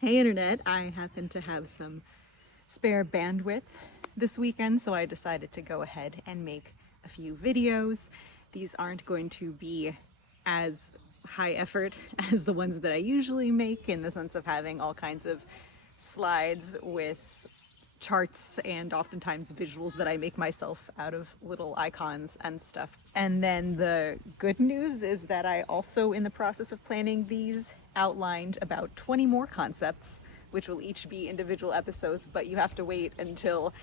Hey internet, I happen to have some spare bandwidth this weekend, so I decided to go ahead and make a few videos. These aren't going to be as high effort as the ones that I usually make, in the sense of having all kinds of slides with charts and oftentimes visuals that I make myself out of little icons and stuff. And then the good news is that I also, in the process of planning these, outlined about 20 more concepts, which will each be individual episodes, but you have to wait until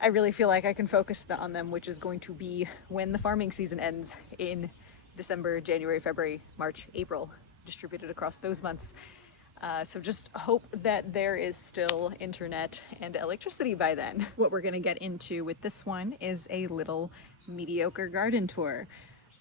I really feel like I can focus on them, which is going to be when the farming season ends in December, January, February, March, April, distributed across those months. So just hope that there is still internet and electricity by then. What we're going to get into with this one is a little mediocre garden tour.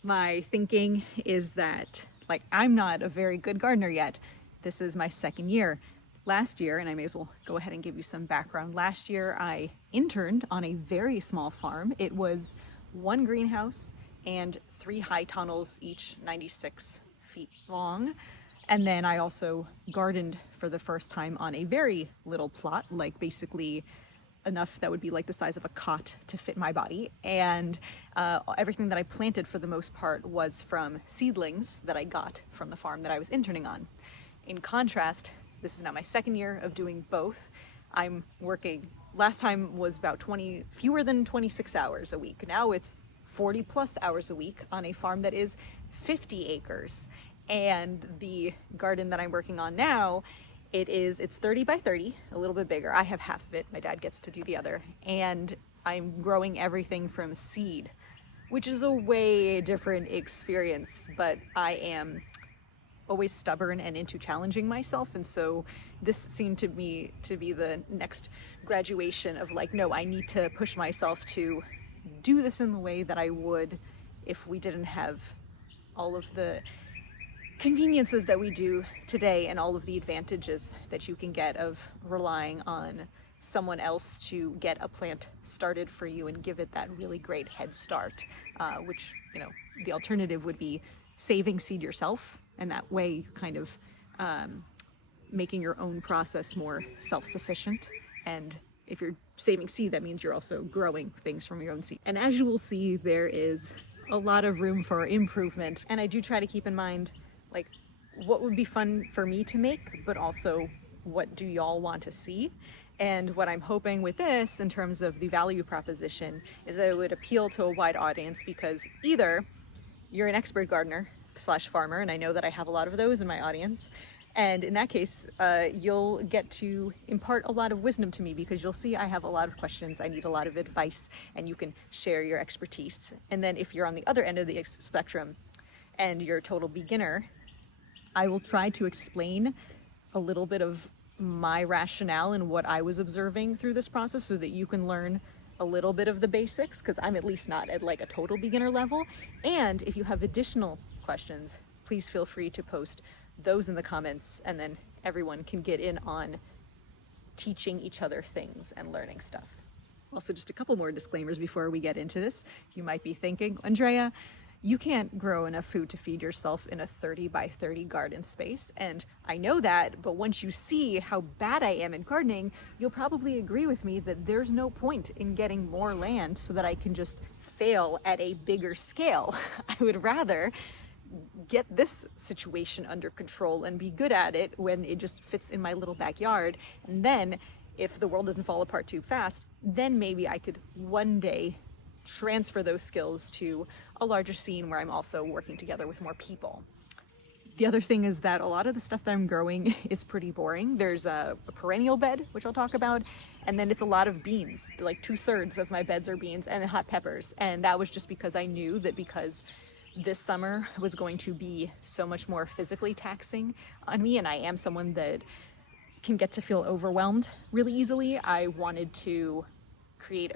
My thinking is that, like, I'm not a very good gardener yet. This is my second year. Last year, and I may as well go ahead and give you some background. Last year I interned on a very small farm. It was one greenhouse and 3 high tunnels, each 96 feet long. And then I also gardened for the first time on a very little plot, like basically enough that would be like the size of a cot to fit my body. And everything that I planted for the most part was from seedlings that I got from the farm that I was interning on. In contrast, this is now my second year of doing both. I'm working, last time was about fewer than 26 hours a week. Now it's 40 plus hours a week on a farm that is 50 acres. And the garden that I'm working on now, it's 30 by 30, a little bit bigger. I have half of it, my dad gets to do the other. And I'm growing everything from seed, which is a way different experience, but I am always stubborn and into challenging myself, and so this seemed to me to be the next graduation of like, no, I need to push myself to do this in the way that I would if we didn't have all of the conveniences that we do today and all of the advantages that you can get of relying on someone else to get a plant started for you and give it that really great head start, which, you know, the alternative would be saving seed yourself, and that way you kind of making your own process more self-sufficient. And if you're saving seed, that means you're also growing things from your own seed. And as you will see, there is a lot of room for improvement, and I do try to keep in mind like what would be fun for me to make, but also what do y'all want to see. And what I'm hoping with this in terms of the value proposition is that it would appeal to a wide audience, because either you're an expert gardener / farmer, and I know that I have a lot of those in my audience, and in that case you'll get to impart a lot of wisdom to me, because you'll see I have a lot of questions, I need a lot of advice, and you can share your expertise. And then if you're on the other end of the spectrum and you're a total beginner, I will try to explain a little bit of my rationale and what I was observing through this process, so that you can learn a little bit of the basics, because I'm at least not at like a total beginner level. And if you have additional questions, please feel free to post those in the comments, and then everyone can get in on teaching each other things and learning stuff. Also, just a couple more disclaimers before we get into this. You might be thinking, Andrea, you can't grow enough food to feed yourself in a 30 by 30 garden space. And I know that, but once you see how bad I am in gardening, you'll probably agree with me that there's no point in getting more land so that I can just fail at a bigger scale. I would rather get this situation under control and be good at it when it just fits in my little backyard. And then if the world doesn't fall apart too fast, then maybe I could one day transfer those skills to a larger scene where I'm also working together with more people. The other thing is that a lot of the stuff that I'm growing is pretty boring. There's a perennial bed, which I'll talk about, and then it's a lot of beans. Like 2/3 of my beds are beans, and hot peppers. And that was just because I knew that because this summer was going to be so much more physically taxing on me, and I am someone that can get to feel overwhelmed really easily, I wanted to create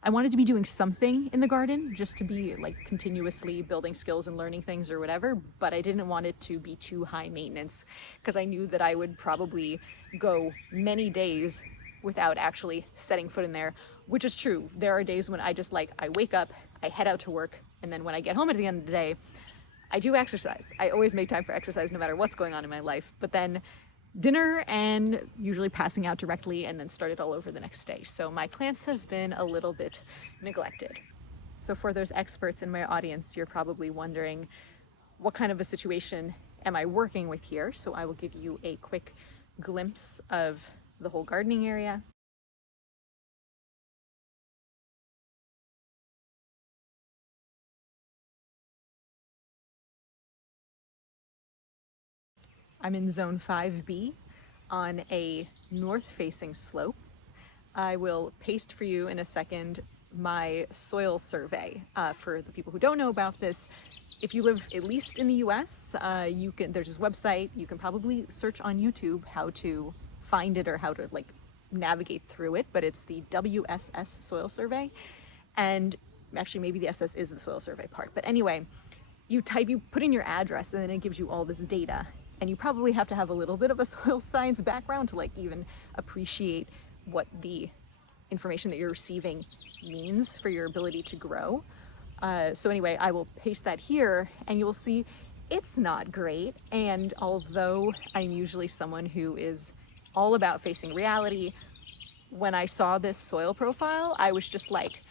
I wanted to be doing something in the garden, just to be like continuously building skills and learning things or whatever, but I didn't want it to be too high maintenance, because I knew that I would probably go many days without actually setting foot in there, which is true. There are days when I wake up, I head out to work, and then when I get home at the end of the day, I do exercise. I always make time for exercise no matter what's going on in my life, but then dinner and usually passing out directly and then start it all over the next day. So my plants have been a little bit neglected. So for those experts in my audience, you're probably wondering, what kind of a situation am I working with here? So I will give you a quick glimpse of the whole gardening area. I'm in zone 5B on a north-facing slope. I will paste for you in a second my soil survey. For the people who don't know about this, if you live at least in the US, there's this website, you can probably search on YouTube how to find it or how to like navigate through it, but it's the WSS soil survey. And actually maybe the SS is the soil survey part, but anyway, you put in your address and then it gives you all this data. And you probably have to have a little bit of a soil science background to like even appreciate what the information that you're receiving means for your ability to grow. So anyway, I will paste that here and you'll see it's not great. And although I'm usually someone who is all about facing reality, when I saw this soil profile, I was just like,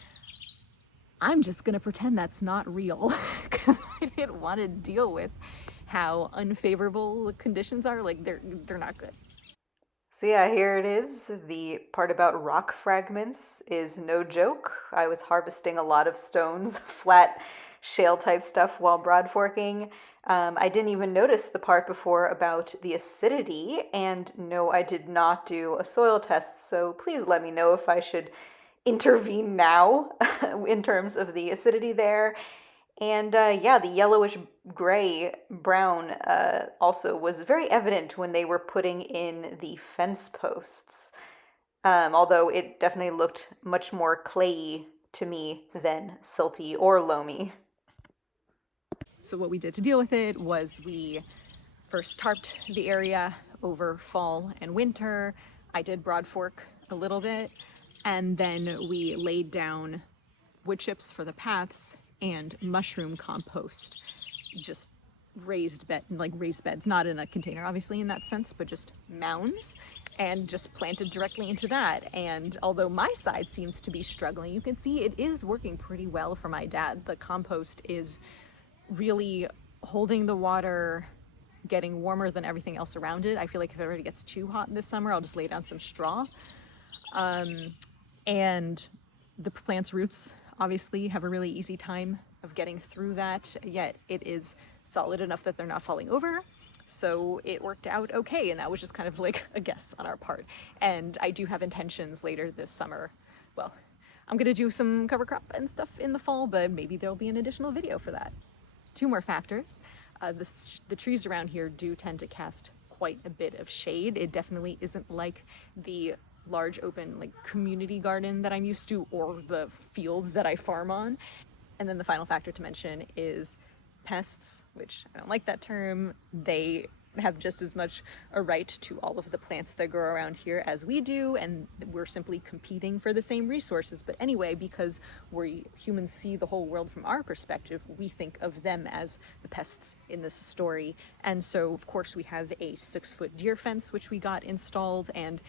I'm just gonna pretend that's not real because I didn't want to deal with how unfavorable the conditions are. Like they're not good. So yeah, here it is. The part about rock fragments is no joke. I was harvesting a lot of stones, flat shale type stuff while broad forking. I didn't even notice the part before about the acidity, and no, I did not do a soil test, so please let me know if I should intervene now in terms of the acidity there. And yeah, the yellowish gray brown also was very evident when they were putting in the fence posts. Although it definitely looked much more clayey to me than silty or loamy. So what we did to deal with it was we first tarped the area over fall and winter. I did broad fork a little bit, and then we laid down wood chips for the paths and mushroom compost, just raised beds, not in a container obviously in that sense, but just mounds, and just planted directly into that. And although my side seems to be struggling, you can see it is working pretty well for my dad. The compost is really holding the water, getting warmer than everything else around it. I feel like if it already gets too hot this summer, I'll just lay down some straw. And the plant's roots obviously have a really easy time of getting through that, yet it is solid enough that they're not falling over. So it worked out okay, and that was just kind of like a guess on our part. And I do have intentions later this summer. Well, I'm gonna do some cover crop and stuff in the fall, but maybe there'll be an additional video for that. Two more factors. The trees around here do tend to cast quite a bit of shade. It definitely isn't like the large open like community garden that I'm used to or the fields that I farm on. And then the final factor to mention is pests, which I don't like that term. They have just as much a right to all of the plants that grow around here as we do, and we're simply competing for the same resources. But anyway, because we humans see the whole world from our perspective, we think of them as the pests in this story. And so of course we have a 6-foot deer fence which we got installed, and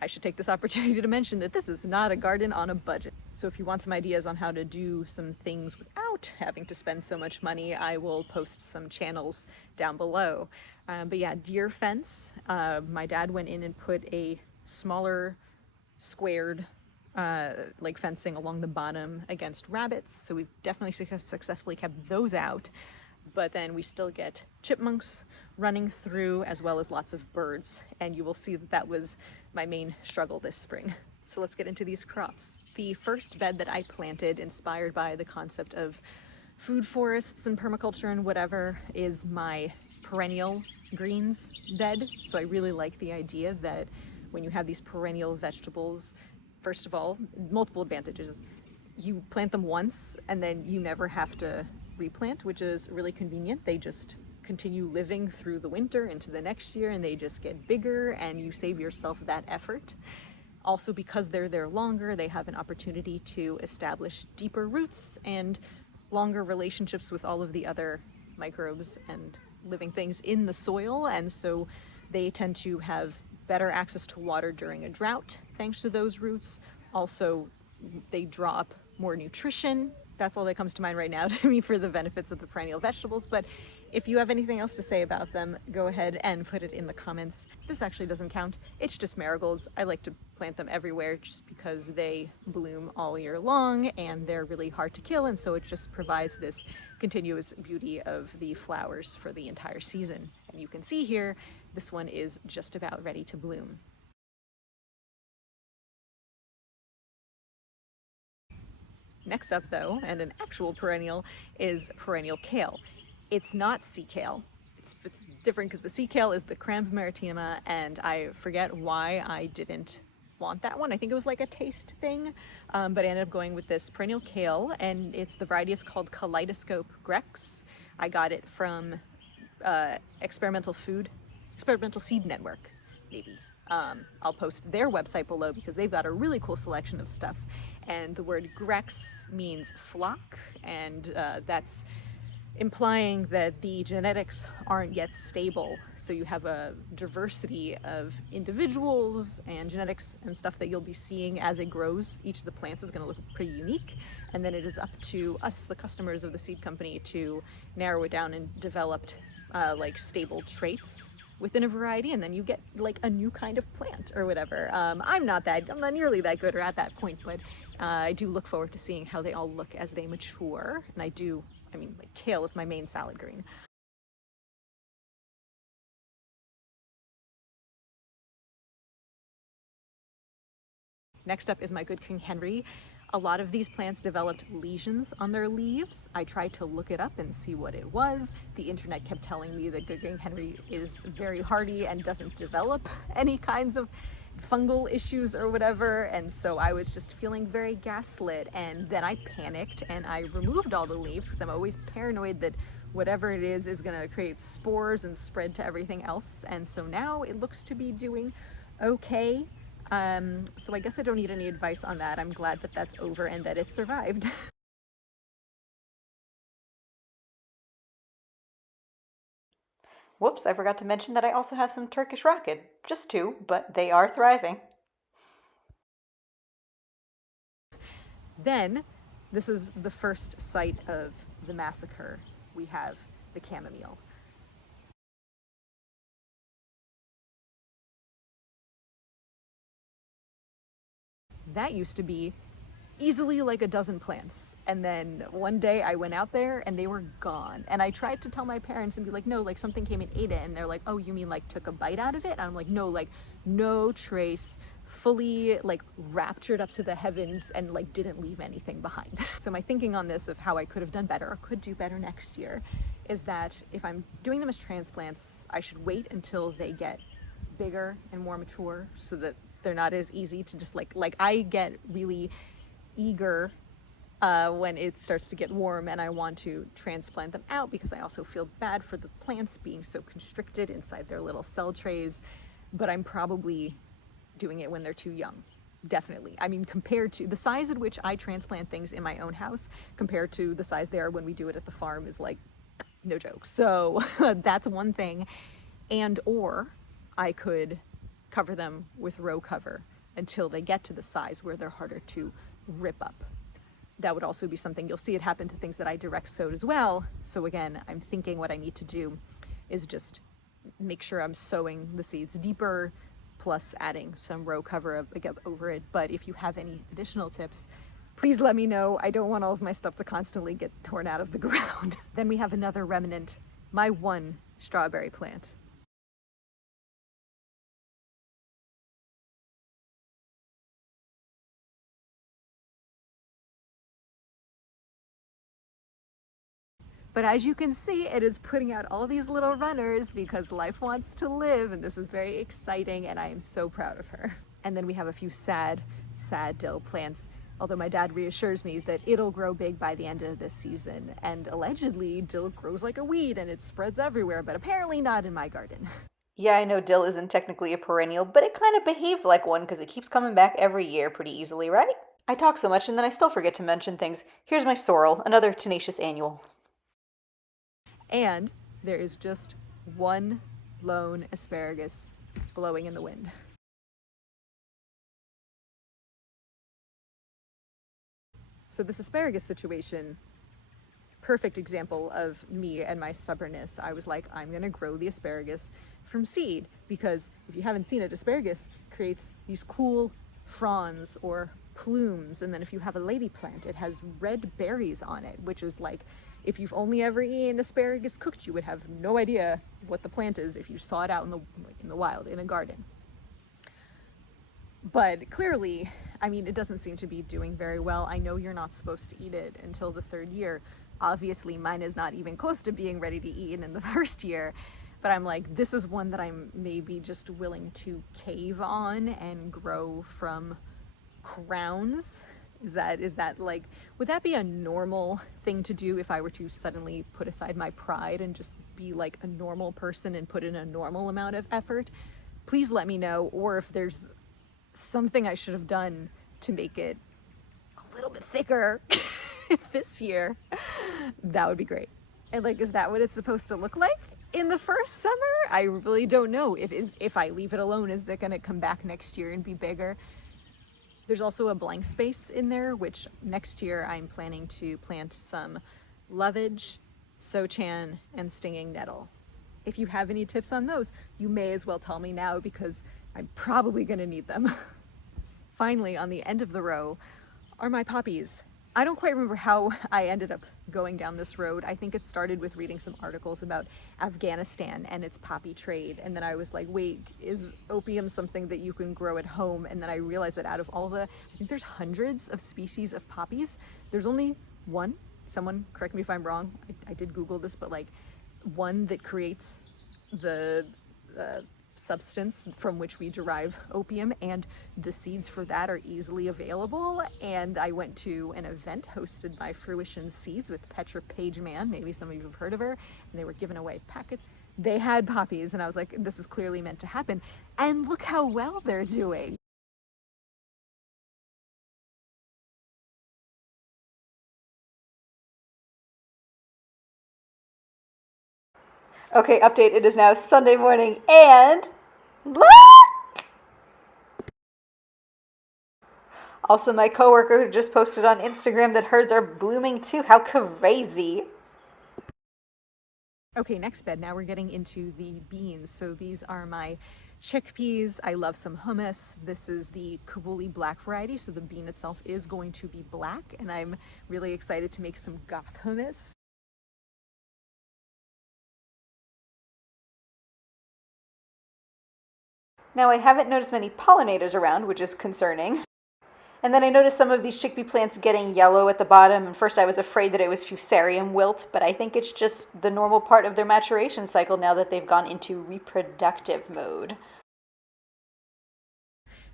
I should take this opportunity to mention that this is not a garden on a budget. So if you want some ideas on how to do some things without having to spend so much money, I will post some channels down below. But yeah, deer fence. My dad went in and put a smaller squared like fencing along the bottom against rabbits. So we've definitely successfully kept those out. But then we still get chipmunks running through, as well as lots of birds. And you will see that that was my main struggle this spring. So let's get into these crops. The first bed that I planted, inspired by the concept of food forests and permaculture and whatever, is my perennial greens bed. So I really like the idea that when you have these perennial vegetables, first of all, multiple advantages. You plant them once and then you never have to replant, which is really convenient. They just continue living through the winter into the next year, and they just get bigger, and you save yourself that effort. Also, because they're there longer, they have an opportunity to establish deeper roots and longer relationships with all of the other microbes and living things in the soil, and so They tend to have better access to water during a drought thanks to those roots. Also, they draw up more nutrition. That's all that comes to mind right now to me for the benefits of the perennial vegetables. But if you have anything else to say about them, go ahead and put it in the comments. This actually doesn't count. It's just marigolds. I like to plant them everywhere just because they bloom all year long and they're really hard to kill. And so it just provides this continuous beauty of the flowers for the entire season. And you can see here, this one is just about ready to bloom. Next up though, and an actual perennial, is perennial kale. It's not sea kale. It's different because the sea kale is the Cramp maritima, and I forget why I didn't want that one. I think it was like a taste thing, but I ended up going with this perennial kale, and the variety is called Kaleidoscope Grex. I got it from Experimental Seed Network, maybe. I'll post their website below because they've got a really cool selection of stuff. And the word Grex means flock, and that's implying that the genetics aren't yet stable. So you have a diversity of individuals and genetics and stuff that you'll be seeing as it grows. Each of the plants is going to look pretty unique, and then it is up to us, the customers of the seed company, to narrow it down and develop like stable traits within a variety, and then you get like a new kind of plant or whatever. I'm not nearly that good or at that point, but I do look forward to seeing how they all look as they mature. And like kale is my main salad green. Next up is my good King Henry. A lot of these plants developed lesions on their leaves. I tried to look it up and see what it was. The internet kept telling me that good King Henry is very hardy and doesn't develop any kinds of fungal issues or whatever, and so I was just feeling very gaslit, and then I panicked and I removed all the leaves because I'm always paranoid that whatever it is going to create spores and spread to everything else, and so now it looks to be doing okay. So I guess I don't need any advice on that. I'm glad that that's over and that it survived. Whoops, I forgot to mention that I also have some Turkish rocket. Just two, but they are thriving. Then, this is the first site of the massacre. We have the chamomile. That used to be easily like a dozen plants, and then one day I went out there and they were gone, and I tried to tell my parents and be like, no, like something came and ate it, and they're like, oh, you mean like took a bite out of it? And I'm like, no, like no trace, fully like raptured up to the heavens and like didn't leave anything behind. So my thinking on this of how I could have done better or could do better next year is that if I'm doing them as transplants, I should wait until they get bigger and more mature so that they're not as easy to just like I get really eager when it starts to get warm and I want to transplant them out because I also feel bad for the plants being so constricted inside their little cell trays, but I'm probably doing it when they're too young. Definitely. I mean, compared to the size at which I transplant things in my own house compared to the size they are when we do it at the farm is like no joke. So that's one thing. And or I could cover them with row cover until they get to the size where they're harder to rip up. That would also be something, you'll see it happen to things that I direct sowed as well. So again, I'm thinking what I need to do is just make sure I'm sowing the seeds deeper, plus adding some row cover over it. But if you have any additional tips, please let me know. I don't want all of my stuff to constantly get torn out of the ground. Then we have another remnant, my one strawberry plant. But as you can see, it is putting out all these little runners because life wants to live, and this is very exciting, and I am so proud of her. And then we have a few sad dill plants, although my dad reassures me that it'll grow big by the end of this season. And allegedly, dill grows like a weed and it spreads everywhere, but apparently not in my garden. Yeah, I know dill isn't technically a perennial, but it kind of behaves like one because it keeps coming back every year pretty easily, right? I talk so much and then I still forget to mention things. Here's my sorrel, another tenacious annual. And there is just one lone asparagus blowing in the wind. So this asparagus situation, perfect example of me and my stubbornness. I was like, I'm gonna grow the asparagus from seed, because if you haven't seen it, asparagus creates these cool fronds or plumes, and then if you have a lady plant, it has red berries on it, which is like, if you've only ever eaten asparagus cooked, you would have no idea what the plant is if you saw it out in the wild, in a garden. But clearly, I mean, it doesn't seem to be doing very well. I know you're not supposed to eat it until the 3rd year. Obviously, mine is not even close to being ready to eat in the 1st year. But I'm like, this is one that I'm maybe just willing to cave on and grow from crowns. Is that like, would that be a normal thing to do if I were to suddenly put aside my pride and just be like a normal person and put in a normal amount of effort? Please let me know, or if there's something I should have done to make it a little bit thicker this year, that would be great. And like, is that what it's supposed to look like in the first summer? I really don't know. If I leave it alone, is it gonna come back next year and be bigger? There's also a blank space in there, which next year I'm planning to plant some lovage, sochan, and stinging nettle. If you have any tips on those, you may as well tell me now, because I'm probably gonna need them. Finally, on the end of the row are my poppies. I don't quite remember how I ended up going down this road. I think it started with reading some articles about Afghanistan and its poppy trade. And then I was like, wait, is opium something that you can grow at home? And then I realized that out of all I think there's hundreds of species of poppies, there's only one, someone correct me if I'm wrong, I did Google this, but like one that creates the substance from which we derive opium, and the seeds for that are easily available. And I went to an event hosted by Fruition Seeds with Petra Pageman, maybe some of you have heard of her, and they were giving away packets. They had poppies, and I was like, this is clearly meant to happen. And look how well they're doing. Okay, update. It is now Sunday morning, and look! Also, my coworker who just posted on Instagram that hers are blooming too. How crazy! Okay, next bed. Now we're getting into the beans. So these are my chickpeas. I love some hummus. This is the Kabuli black variety, so the bean itself is going to be black, and I'm really excited to make some goth hummus. Now, I haven't noticed many pollinators around, which is concerning. And then I noticed some of these chickpea plants getting yellow at the bottom. And first I was afraid that it was fusarium wilt, but I think it's just the normal part of their maturation cycle now that they've gone into reproductive mode.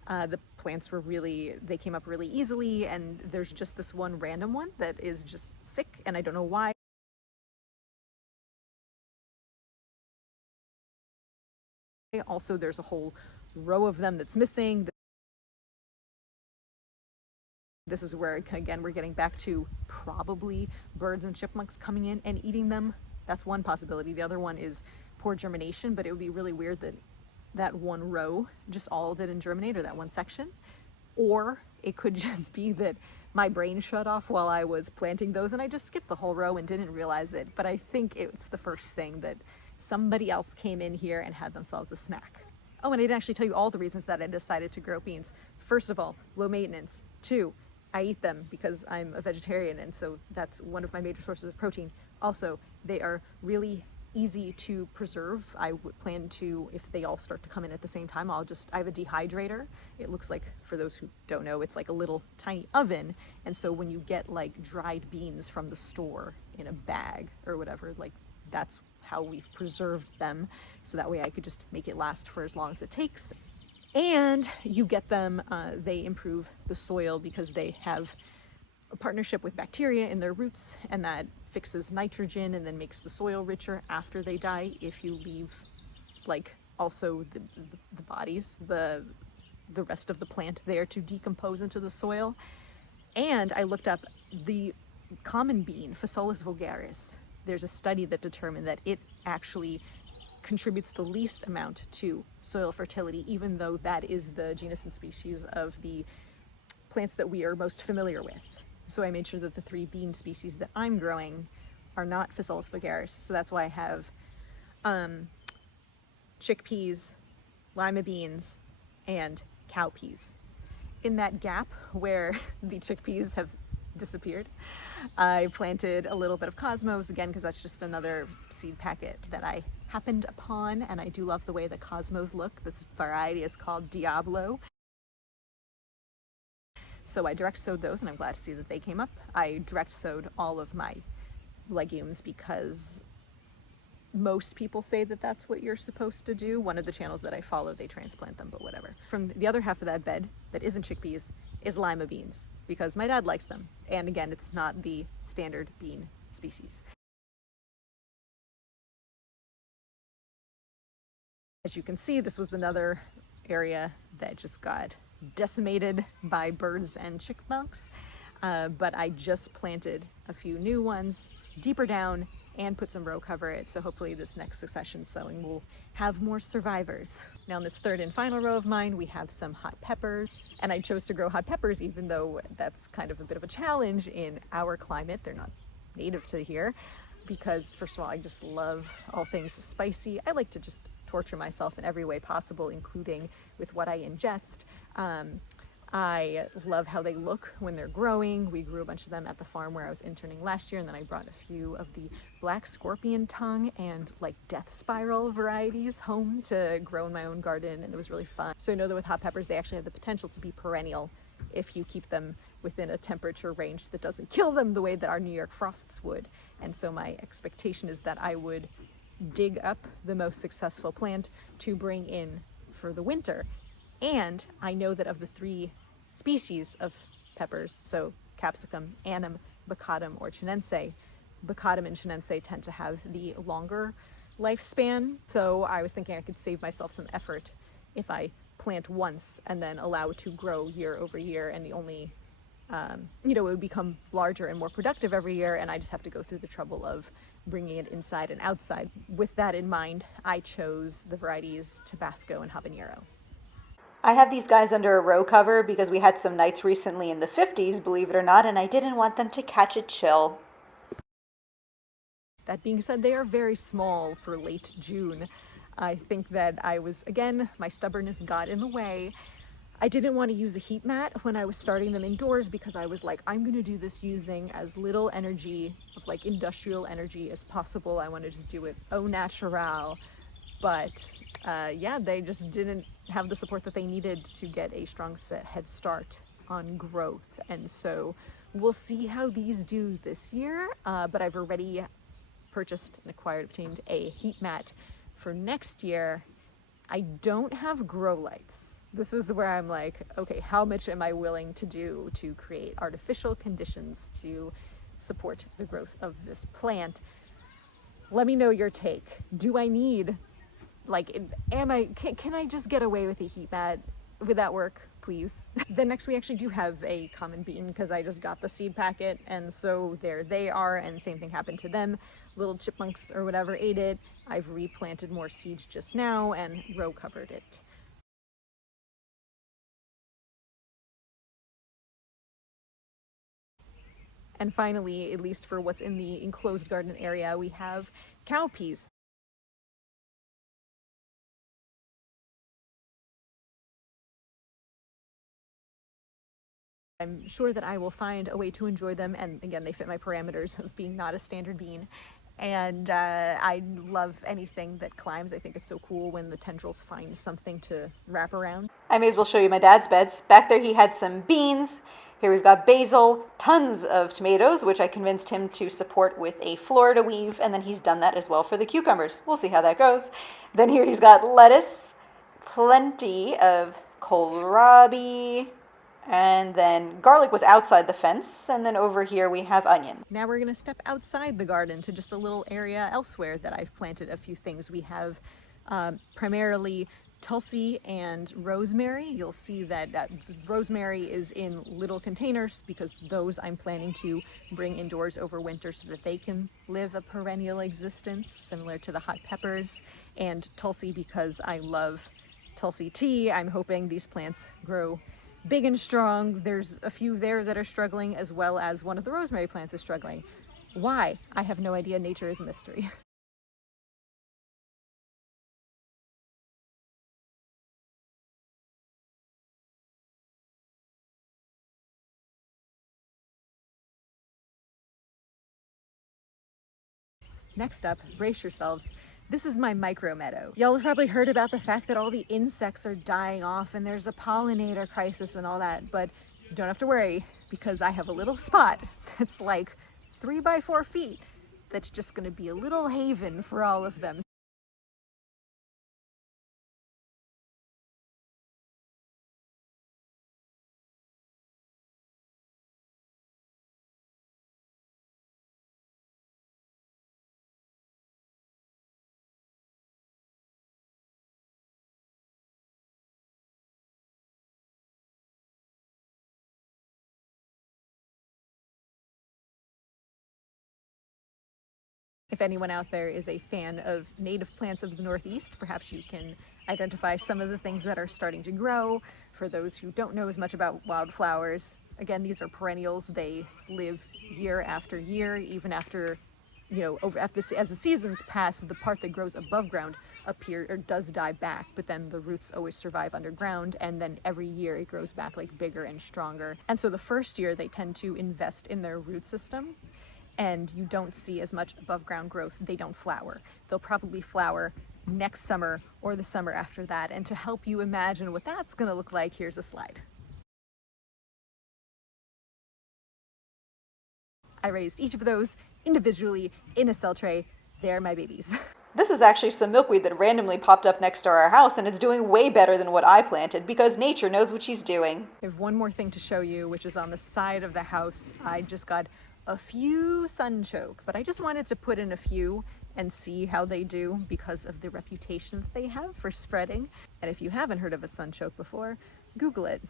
The plants they came up really easily, and there's just this one random one that is just sick, and I don't know why. Also, there's a whole row of them that's missing. This is where, again, we're getting back to probably birds and chipmunks coming in and eating them. That's one possibility. The other one is poor germination, but it would be really weird that that one row just all didn't germinate, or that one section. Or it could just be that my brain shut off while I was planting those and I just skipped the whole row and didn't realize it. But I think it's the first thing that somebody else came in here and had themselves a snack. Oh, and I didn't actually tell you all the reasons that I decided to grow beans. First of all, low maintenance. 2, I eat them because I'm a vegetarian, and so that's one of my major sources of protein. Also, they are really easy to preserve. I would plan to, if they all start to come in at the same time, I have a dehydrator. It looks like, for those who don't know, it's like a little tiny oven. And so when you get like dried beans from the store in a bag or whatever, like that's how we've preserved them. So that way I could just make it last for as long as it takes. And you get them, they improve the soil because they have a partnership with bacteria in their roots, and that fixes nitrogen and then makes the soil richer after they die if you leave like also the bodies, the rest of the plant there to decompose into the soil. And I looked up the common bean, Phasalis vulgaris. There's a study that determined that it actually contributes the least amount to soil fertility, even though that is the genus and species of the plants that we are most familiar with. So I made sure that the 3 bean species that I'm growing are not Physalis vulgaris. So that's why I have chickpeas, lima beans, and cowpeas. In that gap where the chickpeas have disappeared, I planted a little bit of cosmos, again because that's just another seed packet that I happened upon, and I do love the way the cosmos look. This variety is called Diablo. So I direct sowed those, and I'm glad to see that they came up. I direct sowed all of my legumes because most people say that that's what you're supposed to do. One of the channels that I follow, they transplant them, but whatever. From the other half of that bed that isn't chickpeas is lima beans, because my dad likes them. And again, it's not the standard bean species. As you can see, this was another area that just got decimated by birds and chipmunks, but I just planted a few new ones deeper down and put some row cover it, so hopefully this next succession sowing will have more survivors. Now in this third and final row of mine, we have some hot peppers, and I chose to grow hot peppers even though that's kind of a bit of a challenge in our climate. They're not native to here, because first of all, I just love all things spicy. I like to just torture myself in every way possible, including with what I ingest. I love how they look when they're growing. We grew a bunch of them at the farm where I was interning last year, and then I brought a few of the black scorpion tongue and like death spiral varieties home to grow in my own garden, and it was really fun. So I know that with hot peppers, they actually have the potential to be perennial if you keep them within a temperature range that doesn't kill them the way that our New York frosts would. And so my expectation is that I would dig up the most successful plant to bring in for the winter. And I know that of the 3 species of peppers, so capsicum, anum, bacatum, or chinense, bacatum and chinense tend to have the longer lifespan. So I was thinking I could save myself some effort if I plant once and then allow it to grow year over year, and the only it would become larger and more productive every year, and I just have to go through the trouble of bringing it inside and outside. With that in mind, I chose the varieties Tabasco and Habanero. I have these guys under a row cover because we had some nights recently in the 50s, believe it or not, and I didn't want them to catch a chill. That being said, they are very small for late June. I think that again, my stubbornness got in the way. I didn't want to use a heat mat when I was starting them indoors because I was like, I'm going to do this using as little energy, like industrial energy, as possible. I want to just do it au natural. But yeah, they just didn't have the support that they needed to get a strong head start on growth. And so we'll see how these do this year. But I've already purchased and obtained a heat mat for next year. I don't have grow lights. This is where I'm like, okay, how much am I willing to do to create artificial conditions to support the growth of this plant? Let me know your take. Do I need, can I just get away with a heat mat? Would that work, please? Then next we actually do have a common bean because I just got the seed packet, and so there they are, and same thing happened to them. Little chipmunks or whatever ate it. I've replanted more seeds just now and row covered it. And finally, at least for what's in the enclosed garden area, we have cowpeas. I'm sure that I will find a way to enjoy them, and again, they fit my parameters of being not a standard bean. And I love anything that climbs. I think it's so cool when the tendrils find something to wrap around. I may as well show you my dad's beds. Back there he had some beans. Here we've got basil, tons of tomatoes, which I convinced him to support with a Florida weave, and then he's done that as well for the cucumbers. We'll see how that goes. Then here he's got lettuce, plenty of kohlrabi, and then garlic was outside the fence, and then over here we have onions. Now we're gonna step outside the garden to just a little area elsewhere that I've planted a few things. We have primarily Tulsi and rosemary. You'll see that rosemary is in little containers because those I'm planning to bring indoors over winter so that they can live a perennial existence similar to the hot peppers. And Tulsi because I love Tulsi tea. I'm hoping these plants grow big and strong. There's a few there that are struggling, as well as one of the rosemary plants is struggling. Why? I have no idea. Nature is a mystery. Next up, brace yourselves. This is my micro meadow. Y'all have probably heard about the fact that all the insects are dying off and there's a pollinator crisis and all that, but you don't have to worry because I have a little spot that's like 3 by 4 feet that's just gonna be a little haven for all of them. If anyone out there is a fan of native plants of the Northeast, perhaps you can identify some of the things that are starting to grow. For those who don't know as much about wildflowers, again, these are perennials. They live year after year, even after, as the seasons pass, the part that grows above ground does die back, but then the roots always survive underground, and then every year it grows back like bigger and stronger. And so the first year they tend to invest in their root system, and you don't see as much above ground growth. They don't flower. They'll probably flower next summer or the summer after that. And to help you imagine what that's gonna look like, here's a slide. I raised each of those individually in a cell tray. They're my babies. This is actually some milkweed that randomly popped up next to our house, and it's doing way better than what I planted because nature knows what she's doing. I have one more thing to show you, which is on the side of the house. I just got a few sunchokes, but I just wanted to put in a few and see how they do because of the reputation that they have for spreading. And if you haven't heard of a sunchoke before, Google it.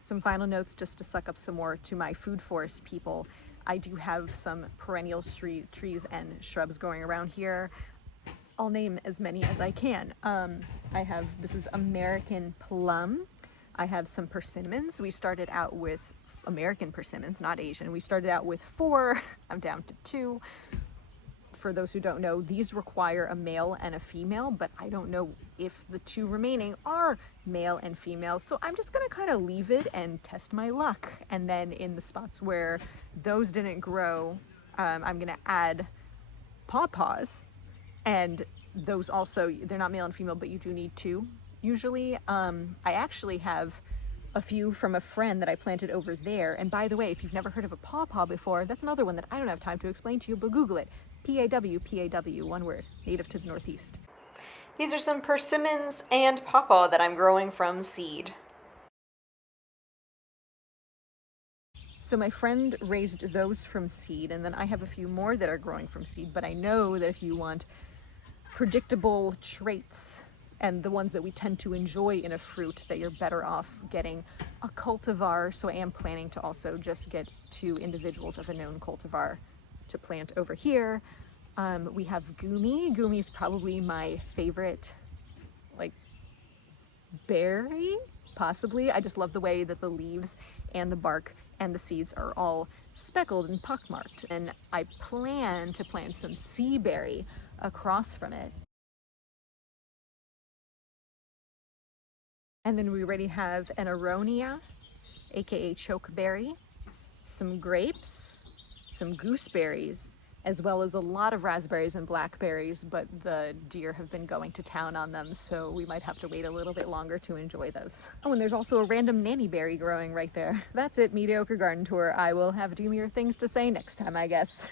Some final notes just to suck up some more to my food forest people. I do have some perennial trees and shrubs growing around here. I'll name as many as I can. This is American plum. I have some persimmons. We started out with American persimmons, not Asian. We started out with 4. I'm down to 2. For those who don't know, these require a male and a female, but I don't know if the 2 remaining are male and female. So I'm just gonna kind of leave it and test my luck. And then in the spots where those didn't grow, I'm gonna add pawpaws. And those also, they're not male and female, but you do need 2 usually. I actually have a few from a friend that I planted over there. And by the way, if you've never heard of a pawpaw before, that's another one that I don't have time to explain to you, but Google it. P-A-W, one word, native to the Northeast. These are some persimmons and pawpaw that I'm growing from seed. So my friend raised those from seed, and then I have a few more that are growing from seed, but I know that if you want predictable traits and the ones that we tend to enjoy in a fruit, that you're better off getting a cultivar. So I am planning to also just get 2 individuals of a known cultivar to plant over here. We have Gumi. Gumi's probably my favorite, berry, possibly. I just love the way that the leaves and the bark and the seeds are all speckled and pockmarked. And I plan to plant some sea berry across from it. And then we already have an aronia, aka chokeberry, some grapes, some gooseberries, as well as a lot of raspberries and blackberries, but the deer have been going to town on them, so we might have to wait a little bit longer to enjoy those. Oh, and there's also a random nanny berry growing right there. That's it, mediocre garden tour. I will have doomier things to say next time, I guess.